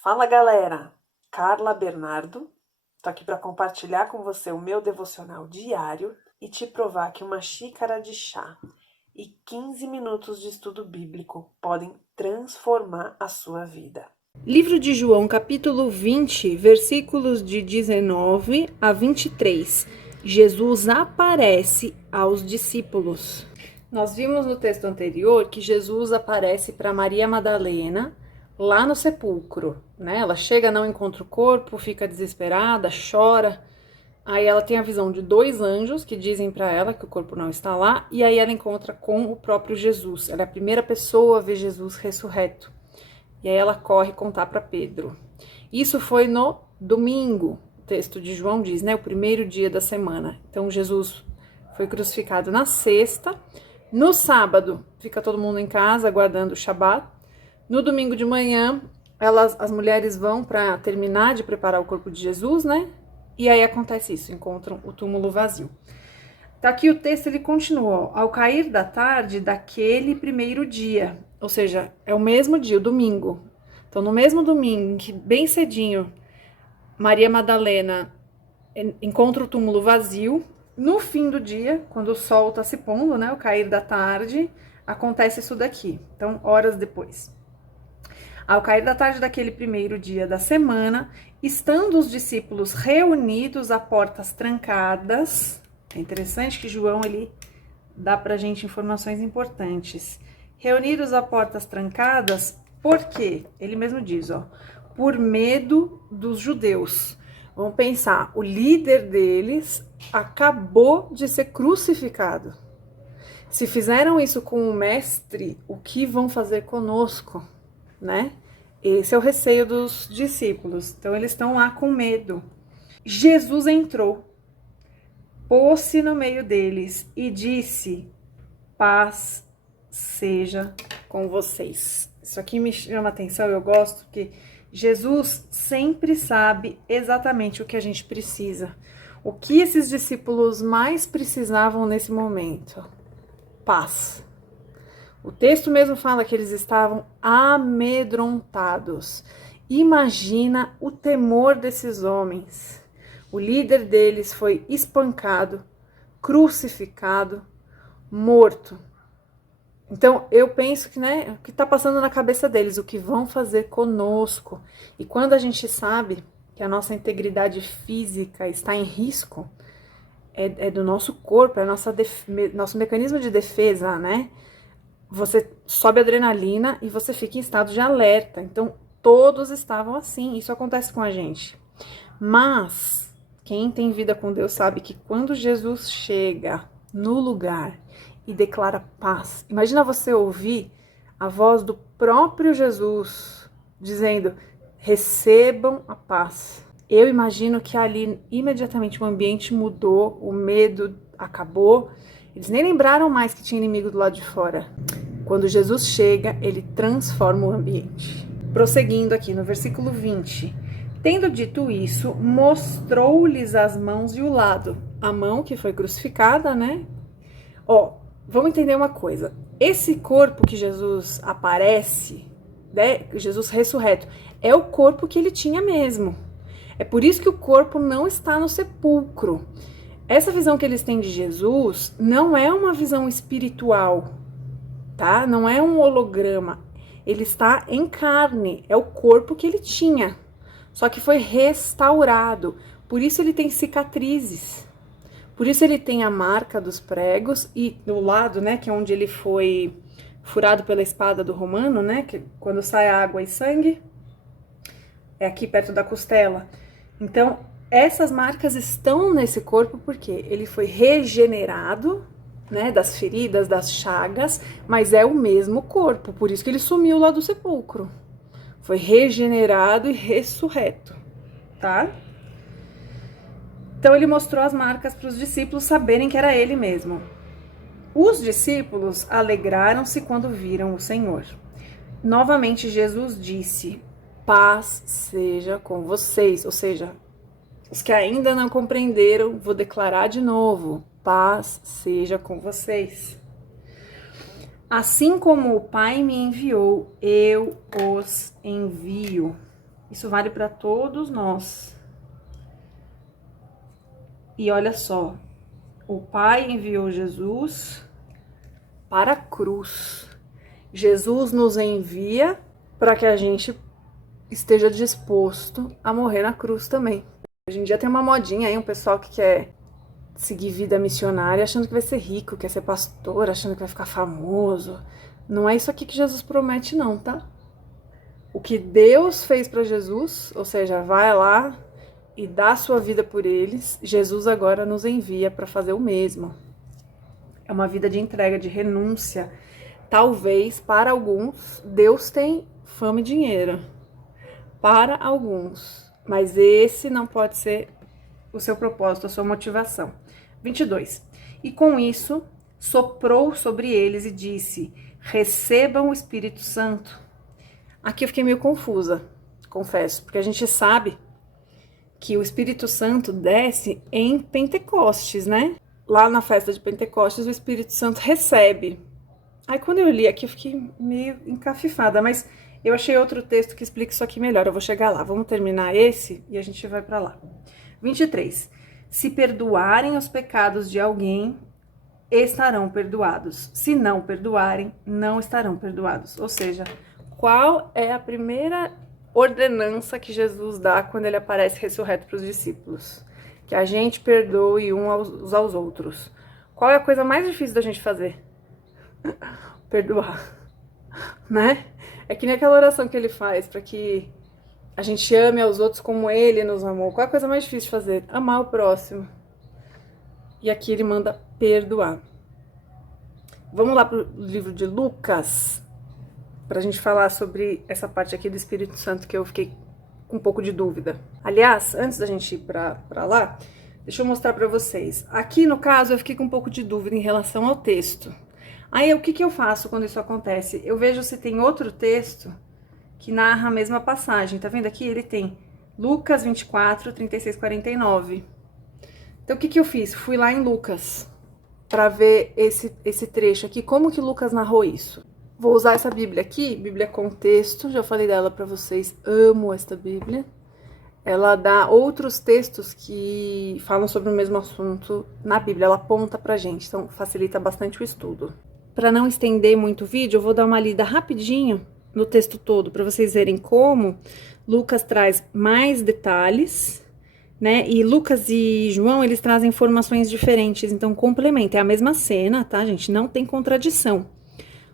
Fala galera, Carla Bernardo, tô aqui para compartilhar com você o meu devocional diário e te provar que uma xícara de chá e 15 minutos de estudo bíblico podem transformar a sua vida. Livro de João, capítulo 20, versículos de 19 a 23. Jesus aparece aos discípulos. Nós vimos no texto anterior que Jesus aparece para Maria Madalena lá no sepulcro, né? Ela chega, não encontra o corpo, fica desesperada, chora. Aí ela tem a visão de dois anjos que dizem para ela que o corpo não está lá, e aí ela encontra com o próprio Jesus. Ela é a primeira pessoa a ver Jesus ressurreto. E aí ela corre contar para Pedro. Isso foi no domingo, o texto de João diz, né? O primeiro dia da semana. Então Jesus foi crucificado na sexta. No sábado, fica todo mundo em casa aguardando o Shabat. No domingo de manhã, as mulheres vão para terminar de preparar o corpo de Jesus, né? E aí acontece isso, encontram o túmulo vazio. Tá aqui o texto, ele continua, ao cair da tarde daquele primeiro dia, ou seja, é o mesmo dia, o domingo. Então, no mesmo domingo, que bem cedinho, Maria Madalena encontra o túmulo vazio. No fim do dia, quando o sol está se pondo, né, o cair da tarde, acontece isso daqui. Então, horas depois. Ao cair da tarde daquele primeiro dia da semana, estando os discípulos reunidos a portas trancadas. É interessante que João ele dá pra gente informações importantes. Reunidos a portas trancadas, por quê? Ele mesmo diz, ó, por medo dos judeus. Vamos pensar, o líder deles acabou de ser crucificado. Se fizeram isso com o mestre, o que vão fazer conosco, né? Esse é o receio dos discípulos. Então eles estão lá com medo. Jesus entrou, pôs-se no meio deles e disse: paz seja com vocês. Isso aqui me chama atenção, eu gosto, porque Jesus sempre sabe exatamente o que a gente precisa. O que esses discípulos mais precisavam nesse momento? Paz. O texto mesmo fala que eles estavam amedrontados. Imagina o temor desses homens. O líder deles foi espancado, crucificado, morto. Então, eu penso que, né, o que está passando na cabeça deles, o que vão fazer conosco. E quando a gente sabe que a nossa integridade física está em risco, é do nosso corpo, é nosso mecanismo de defesa, né? Você sobe adrenalina e você fica em estado de alerta. Então, todos estavam assim. Isso acontece com a gente. Mas, quem tem vida com Deus sabe que quando Jesus chega no lugar e declara paz, imagina você ouvir a voz do próprio Jesus dizendo: recebam a paz. Eu imagino que ali imediatamente o ambiente mudou, o medo acabou. Eles nem lembraram mais que tinha inimigo do lado de fora. Quando Jesus chega, ele transforma o ambiente. Prosseguindo aqui no versículo 20. Tendo dito isso, mostrou-lhes as mãos e o lado. A mão que foi crucificada, né? Ó, vamos entender uma coisa. Esse corpo que Jesus aparece, né? Jesus ressurreto, é o corpo que ele tinha mesmo. É por isso que o corpo não está no sepulcro. Essa visão que eles têm de Jesus não é uma visão espiritual, tá? Não é um holograma. Ele está em carne, é o corpo que ele tinha. Só que foi restaurado. Por isso ele tem cicatrizes. Por isso ele tem a marca dos pregos e do lado, né, que é onde ele foi furado pela espada do romano, né, que quando sai água e sangue, é aqui perto da costela. Então, essas marcas estão nesse corpo porque ele foi regenerado, né, das feridas, das chagas, mas é o mesmo corpo, por isso que ele sumiu lá do sepulcro. Foi regenerado e ressurreto, tá? Então ele mostrou as marcas para os discípulos saberem que era ele mesmo. Os discípulos alegraram-se quando viram o Senhor. Novamente Jesus disse: paz seja com vocês, ou seja, os que ainda não compreenderam, vou declarar de novo: paz seja com vocês. Assim como o Pai me enviou, eu os envio. Isso vale para todos nós. E olha só, o Pai enviou Jesus para a cruz. Jesus nos envia para que a gente esteja disposto a morrer na cruz também. Hoje em dia tem uma modinha aí, um pessoal que quer seguir vida missionária achando que vai ser rico, quer ser pastor, achando que vai ficar famoso. Não é isso aqui que Jesus promete não, tá? O que Deus fez para Jesus, ou seja, vai lá e dá sua vida por eles, Jesus agora nos envia para fazer o mesmo. É uma vida de entrega, de renúncia. Talvez, para alguns, Deus tem fama e dinheiro. Para alguns. Mas esse não pode ser o seu propósito, a sua motivação. 22. E com isso, soprou sobre eles e disse: recebam o Espírito Santo. Aqui eu fiquei meio confusa, confesso, porque a gente sabe que o Espírito Santo desce em Pentecostes, né? Lá na festa de Pentecostes, o Espírito Santo recebe. Aí quando eu li aqui, eu fiquei meio encafifada, mas eu achei outro texto que explica isso aqui melhor. Eu vou chegar lá. Vamos terminar esse e a gente vai para lá. 23. Se perdoarem os pecados de alguém, estarão perdoados. Se não perdoarem, não estarão perdoados. Ou seja, qual é a primeira ordenança que Jesus dá quando ele aparece ressurreto para os discípulos? Que a gente perdoe uns aos outros. Qual é a coisa mais difícil da gente fazer? Perdoar, né? É que nem aquela oração que ele faz para que a gente ame aos outros como ele nos amou. Qual é a coisa mais difícil de fazer? Amar o próximo. E aqui ele manda perdoar. Vamos lá pro livro de Lucas, pra gente falar sobre essa parte aqui do Espírito Santo que eu fiquei com um pouco de dúvida. Aliás, antes da gente ir pra lá, deixa eu mostrar pra vocês. Aqui, no caso, eu fiquei com um pouco de dúvida em relação ao texto. Aí, o que eu faço quando isso acontece? Eu vejo se tem outro texto que narra a mesma passagem. Tá vendo aqui? Ele tem Lucas 24, 36, 49. Então, o que eu fiz? Fui lá em Lucas pra ver esse trecho aqui. Como que Lucas narrou isso? Vou usar essa Bíblia aqui, Bíblia Contexto, já falei dela pra vocês, amo esta Bíblia. Ela dá outros textos que falam sobre o mesmo assunto na Bíblia, ela aponta pra gente, então facilita bastante o estudo. Para não estender muito o vídeo, eu vou dar uma lida rapidinho no texto todo, para vocês verem como Lucas traz mais detalhes, né? E Lucas e João, eles trazem informações diferentes, então complementa, é a mesma cena, tá, gente? Não tem contradição.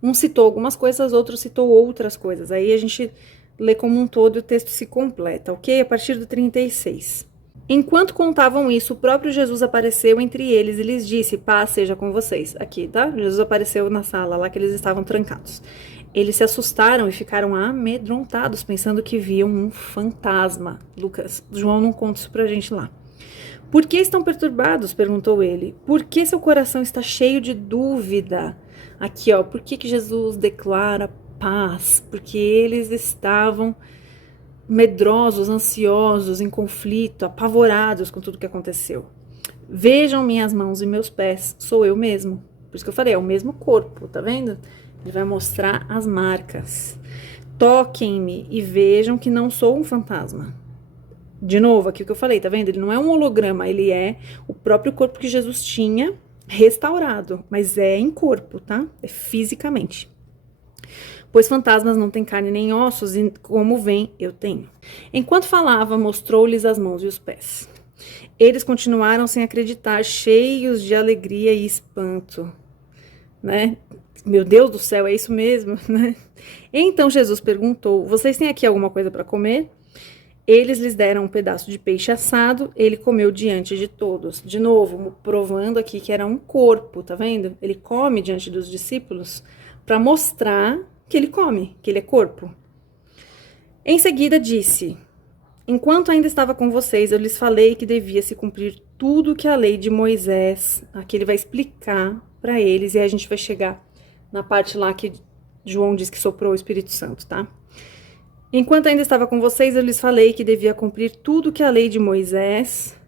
Um citou algumas coisas, outro citou outras coisas. Aí a gente lê como um todo e o texto se completa, ok? A partir do 36. Enquanto contavam isso, o próprio Jesus apareceu entre eles e lhes disse: paz seja com vocês. Aqui, tá? Jesus apareceu na sala lá que eles estavam trancados. Eles se assustaram e ficaram amedrontados, pensando que viam um fantasma. João não conta isso pra gente lá. Por que estão perturbados? Perguntou ele. Por que seu coração está cheio de dúvida? Aqui, ó, por que Jesus declara paz? Porque eles estavam medrosos, ansiosos, em conflito, apavorados com tudo que aconteceu. Vejam minhas mãos e meus pés, sou eu mesmo. Por isso que eu falei, é o mesmo corpo, tá vendo? Ele vai mostrar as marcas. Toquem-me e vejam que não sou um fantasma. De novo, aqui o que eu falei, tá vendo? Ele não é um holograma, ele é o próprio corpo que Jesus tinha restaurado, mas é em corpo, tá? É fisicamente. Pois fantasmas não têm carne nem ossos, e como vem, eu tenho. Enquanto falava, mostrou-lhes as mãos e os pés. Eles continuaram sem acreditar, cheios de alegria e espanto, né? Meu Deus do céu, é isso mesmo, né? Então Jesus perguntou: vocês têm aqui alguma coisa para comer? Eles lhes deram um pedaço de peixe assado, ele comeu diante de todos. De novo, provando aqui que era um corpo, tá vendo? Ele come diante dos discípulos para mostrar que ele come, que ele é corpo. Em seguida disse: enquanto ainda estava com vocês, eu lhes falei que devia se cumprir tudo que a lei de Moisés, aqui ele vai explicar para eles, e aí a gente vai chegar na parte lá que João diz que soprou o Espírito Santo, tá? Enquanto ainda estava com vocês, eu lhes falei que devia cumprir tudo que a lei de Moisés,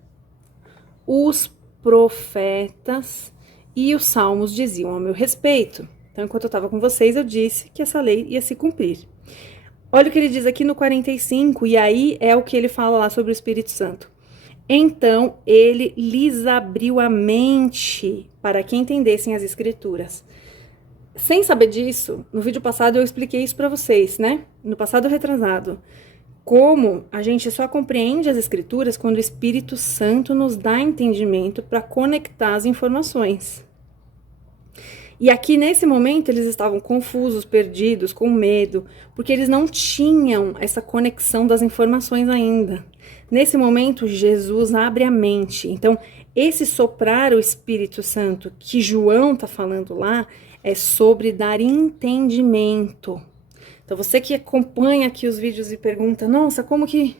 os profetas e os salmos diziam a meu respeito. Então, enquanto eu estava com vocês, eu disse que essa lei ia se cumprir. Olha o que ele diz aqui no 45, e aí é o que ele fala lá sobre o Espírito Santo. Então, ele lhes abriu a mente para que entendessem as Escrituras. Sem saber disso, no vídeo passado eu expliquei isso para vocês, né? No passado retrasado. Como a gente só compreende as Escrituras quando o Espírito Santo nos dá entendimento para conectar as informações. E aqui, nesse momento, eles estavam confusos, perdidos, com medo, porque eles não tinham essa conexão das informações ainda. Nesse momento, Jesus abre a mente. Então, esse soprar o Espírito Santo que João está falando lá é sobre dar entendimento. Então, você que acompanha aqui os vídeos e pergunta, nossa, como que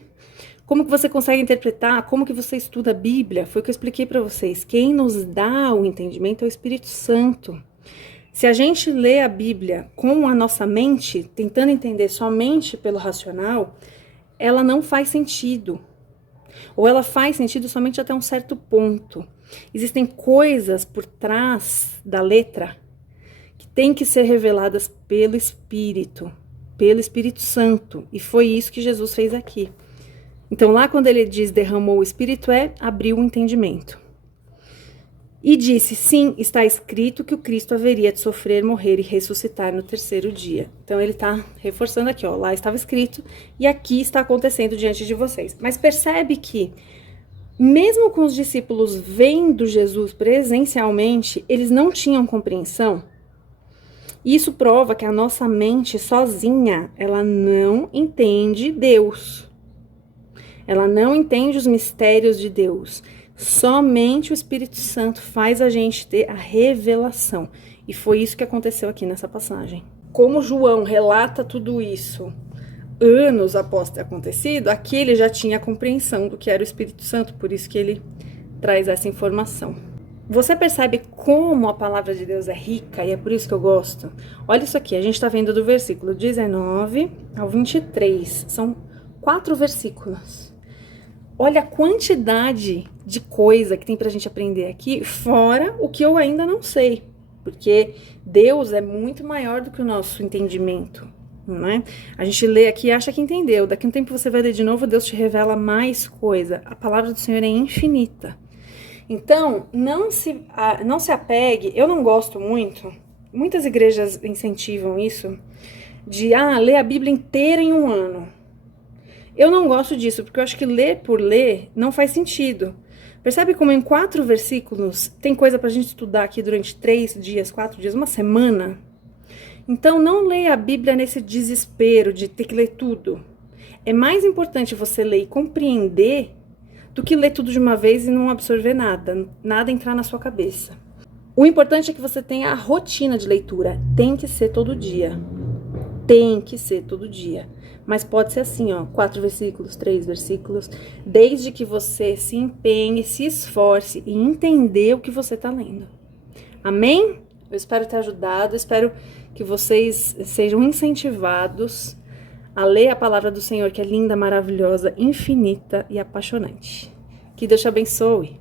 você consegue interpretar? Como que você estuda a Bíblia? Foi o que eu expliquei para vocês. Quem nos dá o entendimento é o Espírito Santo. Se a gente lê a Bíblia com a nossa mente, tentando entender somente pelo racional, ela não faz sentido. Ou ela faz sentido somente até um certo ponto. Existem coisas por trás da letra que têm que ser reveladas pelo Espírito Santo. E foi isso que Jesus fez aqui. Então, lá quando ele diz derramou o Espírito, abriu o entendimento. E disse, sim, está escrito que o Cristo haveria de sofrer, morrer e ressuscitar no terceiro dia. Então ele está reforçando aqui, ó, lá estava escrito e aqui está acontecendo diante de vocês. Mas percebe que, mesmo com os discípulos vendo Jesus presencialmente, eles não tinham compreensão. Isso prova que a nossa mente sozinha, ela não entende Deus. Ela não entende os mistérios de Deus. Somente o Espírito Santo faz a gente ter a revelação. E foi isso que aconteceu aqui nessa passagem. Como João relata tudo isso anos após ter acontecido, aqui ele já tinha a compreensão do que era o Espírito Santo, por isso que ele traz essa informação. Você percebe como a palavra de Deus é rica e é por isso que eu gosto? Olha isso aqui, a gente está vendo do versículo 19 ao 23. São 4 versículos. Olha a quantidade de coisa que tem pra gente aprender aqui, fora o que eu ainda não sei. Porque Deus é muito maior do que o nosso entendimento, não é? A gente lê aqui e acha que entendeu. Daqui a um tempo você vai ler de novo, Deus te revela mais coisa. A palavra do Senhor é infinita. Então, não se apegue, eu não gosto muito, muitas igrejas incentivam isso, de ler a Bíblia inteira em um ano. Eu não gosto disso, porque eu acho que ler por ler não faz sentido. Percebe como em 4 versículos tem coisa pra gente estudar aqui durante 3 dias, 4 dias, uma semana? Então não leia a Bíblia nesse desespero de ter que ler tudo. É mais importante você ler e compreender do que ler tudo de uma vez e não absorver nada, nada entrar na sua cabeça. O importante é que você tenha a rotina de leitura, tem que ser todo dia. Tem que ser todo dia. Mas pode ser assim, 4 versículos, 3 versículos, desde que você se empenhe, se esforce e entender o que você está lendo. Amém? Eu espero ter ajudado, espero que vocês sejam incentivados a ler a palavra do Senhor, que é linda, maravilhosa, infinita e apaixonante. Que Deus te abençoe.